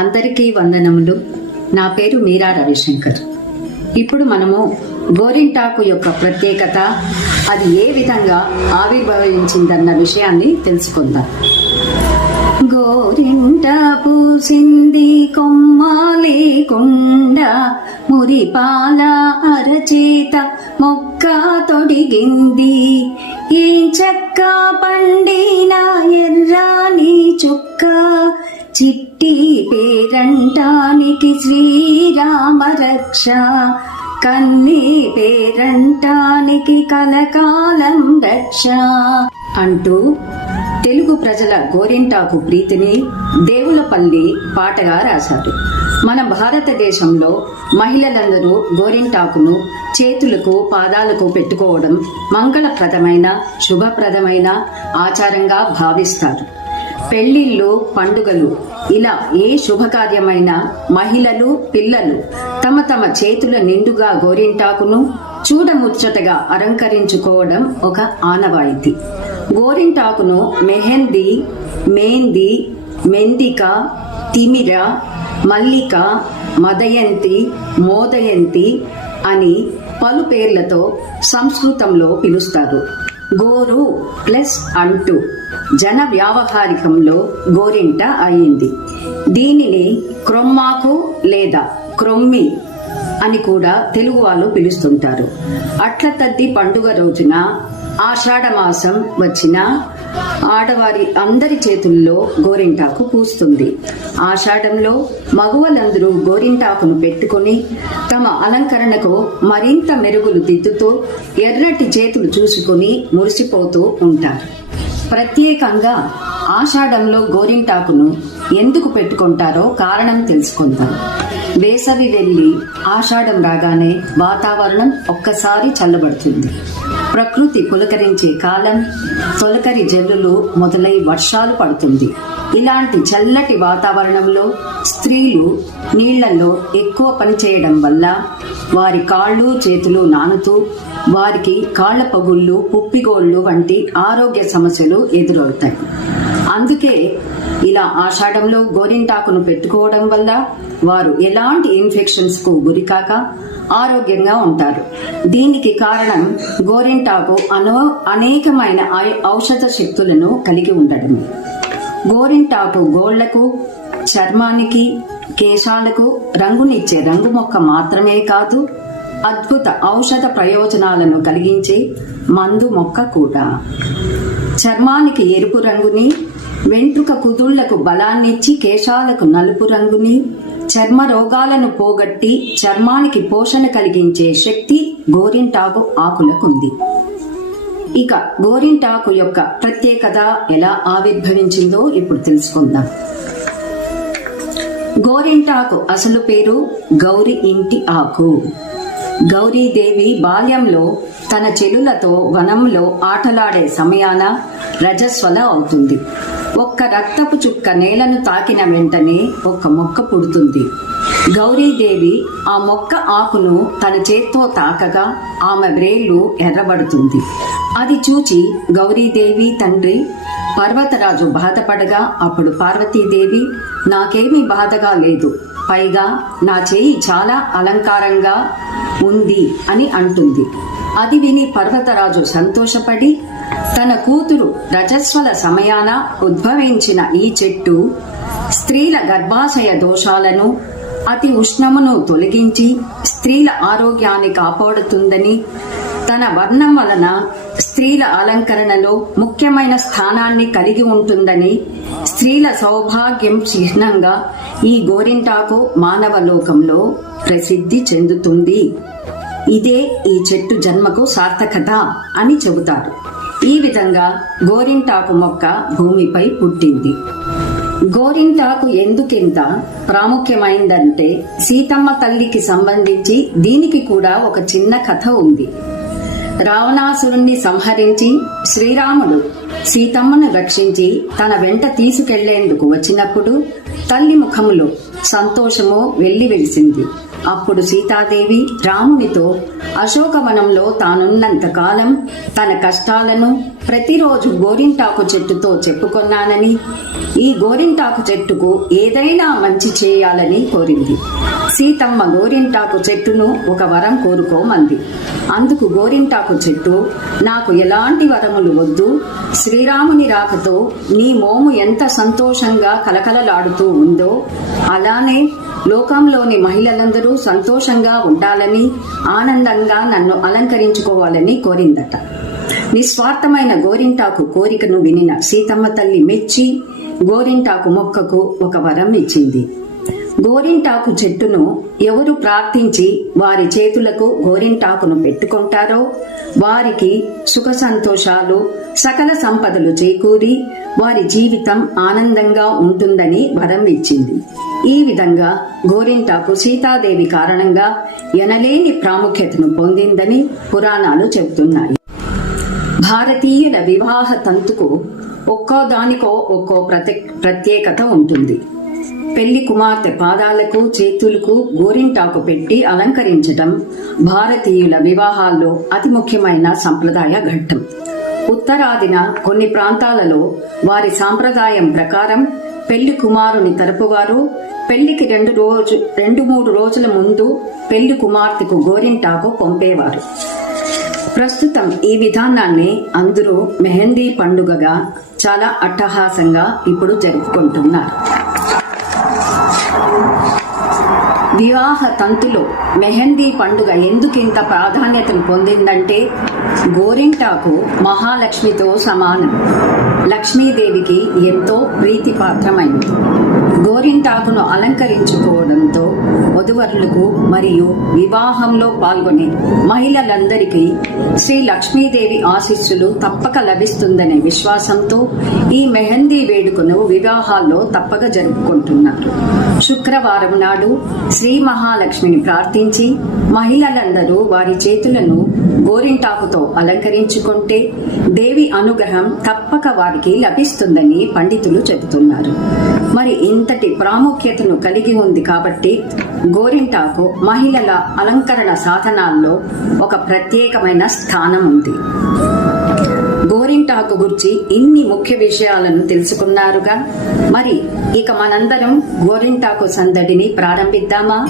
అందరికీ వందనములు. నా పేరు మీరా రవిశంకర్. ఇప్పుడు మనము గోరింటాకు యొక్క ప్రత్యేకత, అది ఏ విధంగా ఆవిర్భవించిందన్న విషయాన్ని తెలుసుకుందాం. గోరింట పూసింది కొమ్మాలేకుండా, మురిపాల అరచేత మొక్క తొడిగింది, ఈ చెక్క పండిన ఎర్రాని చుక్క, చిట్టి పేరంటానికి శ్రీరామ రక్ష, కన్నీ పేరంటానికి కలకాలం రక్ష అంటూ తెలుగు ప్రజల గోరింటాకు ప్రీతిని దేవులపల్లి పాటగా రాశారు. మన భారతదేశంలో మహిళలందరూ గోరింటాకును చేతులకు పాదాలకు పెట్టుకోవడం మంగళప్రదమైన శుభప్రదమైన ఆచారంగా భావిస్తారు. పెళ్లిళ్ళు, పండుగలు, ఇలా ఏ శుభకార్యమైనా మహిళలు, పిల్లలు తమ తమ చేతుల నిండుగా గోరింటాకును చూడముచ్చటగా అలంకరించుకోవడం ఒక ఆనవాయితీ. గోరింటాకును మెహందీ, మేంది, మెందిక, తిమిర, మల్లిక, మదయంతి, మోదయంతి అని పలు పేర్లతో సంస్కృతంలో పిలుస్తారు. గోరు ప్లస్ అంటూ జన వ్యావహారికంలో గోరింట అయింది. దీనిని క్రొమ్మాకు లేదా క్రొమ్మి అని కూడా తెలుగు వాళ్ళు పిలుస్తుంటారు. అట్ల తద్ది పండుగ రోజున ఆషాఢ మాసం వచ్చిన ఆడవారి అందరి చేతుల్లో గోరింటాకు పూస్తుంది. ఆషాఢంలో మగవలందరూ గోరింటాకును పెట్టుకుని తమ అలంకరణకు మరింత మెరుగులు దిద్దుతూ ఎర్రటి చేతులు చూసుకుని మురిసిపోతూ ఉంటారు. ప్రత్యేకంగా ఆషాఢంలో గోరింటాకును ఎందుకు పెట్టుకుంటారో కారణం తెలుసుకుందాం. వేసవి వెళ్లి ఆషాఢం రాగానే వాతావరణం ఒక్కసారి చల్లబడుతుంది. ప్రకృతి పులకరించే కాలం, తొలకరి జల్లులు మొదలై వర్షాలు పడుతుంది. ఇలాంటి చల్లటి వాతావరణంలో స్త్రీలు నీళ్లలో ఎక్కువ పని చేయడం వల్ల వారి కాళ్ళు చేతులు నానుతూ వారికి కాళ్ల పగుళ్ళు, పుప్పిగోళ్లు వంటి ఆరోగ్య సమస్యలు ఎదురవుతాయి. అందుకే ఇలా ఆషాఢంలో గోరింటాకును పెట్టుకోవడం వల్ల వారు ఎలాంటి ఇన్ఫెక్షన్స్ కు గురికాక ఆరోగ్యంగా ఉంటారు. దీనికి కారణం గోరింటాకు అనేకమైన ఔషధ శక్తులను కలిగి ఉండడమే. గోరింటాకు గోళ్లకు, చర్మానికి, కేశాలకు రంగునిచ్చే రంగు మొక్క మాత్రమే కాదు, అద్భుత ఔషధ ప్రయోజనాలను కలిగించే మందు మొక్క కూడా. చర్మానికి ఎరుపు రంగుని, వెంట్రుక కుదుళ్లకు బలాన్నిచ్చి కేశాలకు నలుపు రంగుని, చర్మ రోగాలను పోగొట్టి చర్మానికి పోషణ కలిగించే శక్తి గోరింటాకు ఆకులకుంది. ఇక గోరింటాకు యొక్క ప్రత్యేకత ఎలా ఆవిర్భవించిందో ఇప్పుడు తెలుసుకుందాం. గోరింటాకు అసలు పేరు గౌరి ఇంటి ఆకు. గౌరీదేవి బాల్యంలో తన చెలులతో వనంలో ఆటలాడే సమయాన రజస్వల అవుతుంది. ఒక్క రక్తపు చుక్క నేలను తాకిన వెంటనే ఒక మొక్క పుడుతుంది. గౌరీదేవి ఆ మొక్క ఆకును తన చేత్తో తాకగా ఆమె వ్రేళ్లు ఎర్రబడుతుంది. అది చూచి గౌరీదేవి తండ్రి పర్వతరాజు బాధపడగా అప్పుడు పార్వతీదేవి, నాకేమీ బాధగా లేదు, పైగా నా చేయి చాలా అలంకారంగా ఉంది అని అంటుంది. అది విని పర్వతరాజు సంతోషపడి తన కూతురు రజస్వల సమయాన ఉద్భవించిన ఈ చెట్టు స్త్రీల గర్భాశయ దోషాలను, అతి ఉష్ణమును తొలగించి స్త్రీల ఆరోగ్యాన్ని కాపాడుతుందని, తన వర్ణం వలన స్త్రీల అలంకరణలో ముఖ్యమైన స్థానాన్ని కలిగి ఉంటుందని, స్త్రీల సౌభాగ్యం చిహ్నంగా ఈ గోరింటాకు మానవ లోకంలో ప్రసిద్ధి చెందుతుంది. ఇదే ఈ చెట్టు జన్మకు సార్థకత అని చెబుతారు. ఈ విధంగా గోరింటాకు మొక్క భూమిపై పుట్టింది. గోరింటాకు ఎందుకింత ప్రాముఖ్యమైందంటే సీతమ్మ తల్లికి సంబంధించి దీనికి కూడా ఒక చిన్న కథ ఉంది. రావణాసురుణ్ణి సంహరించి శ్రీరాముడు సీతమ్మను రక్షించి తన వెంట తీసుకెళ్లేందుకు వచ్చినప్పుడు తల్లి ముఖములో సంతోషము వెల్లివిరిసింది. అప్పుడు సీతాదేవి రామునితో అశోకవనంలో తానున్నంత కాలం తన కష్టాలను, ప్రతిరోజు గోరింటాకు చెట్టుతో చెప్పుకొన్నానని, ఈ గోరింటాకు చెట్టుకు ఏదైనా మంచి చేయాలని కోరింది. సీతమ్మ గోరింటాకు చెట్టును ఒక వరం కోరుకోమంది. అందుకు గోరింటాకు చెట్టు, నాకు ఎలాంటి వరములు వద్దు, శ్రీరాముని రాకతో నీ మోము ఎంత సంతోషంగా కలకలలాడుతూ ఉందో అలానే లోకంలోని మహిళలందరూ సంతోషంగా ఉండాలని, ఆనందంగా నన్ను అలంకరించుకోవాలని కోరిందట. నిస్వార్థమైన గోరింటాకు కోరికను వినిన సీతమ్మ తల్లి మెచ్చి గోరింటాకు మొక్కకు ఒక వరం ఇచ్చింది. గోరింటాకు చెట్టును ఎవరు ప్రార్థించి వారి చేతులకు గోరింటాకును పెట్టుకుంటారో వారికి సుఖ సంతోషాలు, సకల సంపదలు చేకూరి వారి జీవితం ఆనందంగా ఉంటుందని వరం ఇచ్చింది. ఈ విధంగా గోరింటాకు సీతాదేవి కారణంగా ఎనలేని ప్రాముఖ్యతను పొందిందని పురాణాలు చెబుతున్నాయి. భారతీయుల వివాహ తంతుకు ఒక్కో దానికో ఒక్కో ప్రత్యేకత ఉంటుంది. పెళ్లి కుమార్తె పాదాలకు, చేతులకు గోరింటాకు పెట్టి అలంకరించడం భారతీయుల వివాహాల్లో అతి ముఖ్యమైన సంప్రదాయ ఘట్టం. ఉత్తరాదిన కొన్ని ప్రాంతాలలో వారి సాంప్రదాయం ప్రకారం పెళ్లి కుమారుని తరపువారు పెళ్లికి 2-3 రోజుల ముందు పెళ్లి కుమార్తెకు గోరింటాకు పంపేవారు. ప్రస్తుతం ఈ విధానాన్ని అందరూ మెహందీ పండుగగా చాలా అట్టహాసంగా ఇప్పుడు జరుపుకుంటున్నారు. వివాహ తంతులో మెహందీ పండుగ ఎందుకింత ప్రాధాన్యతను పొందిందంటే, గోరింటాకు మహాలక్ష్మితో సమానం. లక్ష్మీదేవికి ఎంతో ప్రీతిపాత్రమైంది. గోరింటాకును అలంకరించుకోవడంతో వధువరులకు మరియు వివాహంలో పాల్గొనే మహిళలందరికీ శ్రీ లక్ష్మీదేవి ఆశీస్సులు తప్పక లభిస్తుందనే విశ్వాసంతో ఈ మెహందీ వేడుకను వివాహాల్లో తప్పక జరుపుకుంటున్నారు. శుక్రవారం నాడు శ్రీ మహాలక్ష్మిని ప్రార్థించి మహిళలందరూ వారి చేతులను గోరింటాకుతో అలంకరించుకుంటే దేవి అనుగ్రహం తప్పక వారికి లభిస్తుందని పండితులు చెబుతున్నారు. మరి ఇంతటి ప్రాముఖ్యతను కలిగి ఉంది కాబట్టి గోరింటాకు మహిళల అలంకరణ సాధనాల్లో ఒక ప్రత్యేకమైన స్థానం ఉంది. గోరింటాకు గురించి ఇన్ని ముఖ్య విషయాలను తెలుసుకున్నారుగా, మరి ఇక మనందరం గోరింటాకు సందడిని ప్రారంభిద్దామా?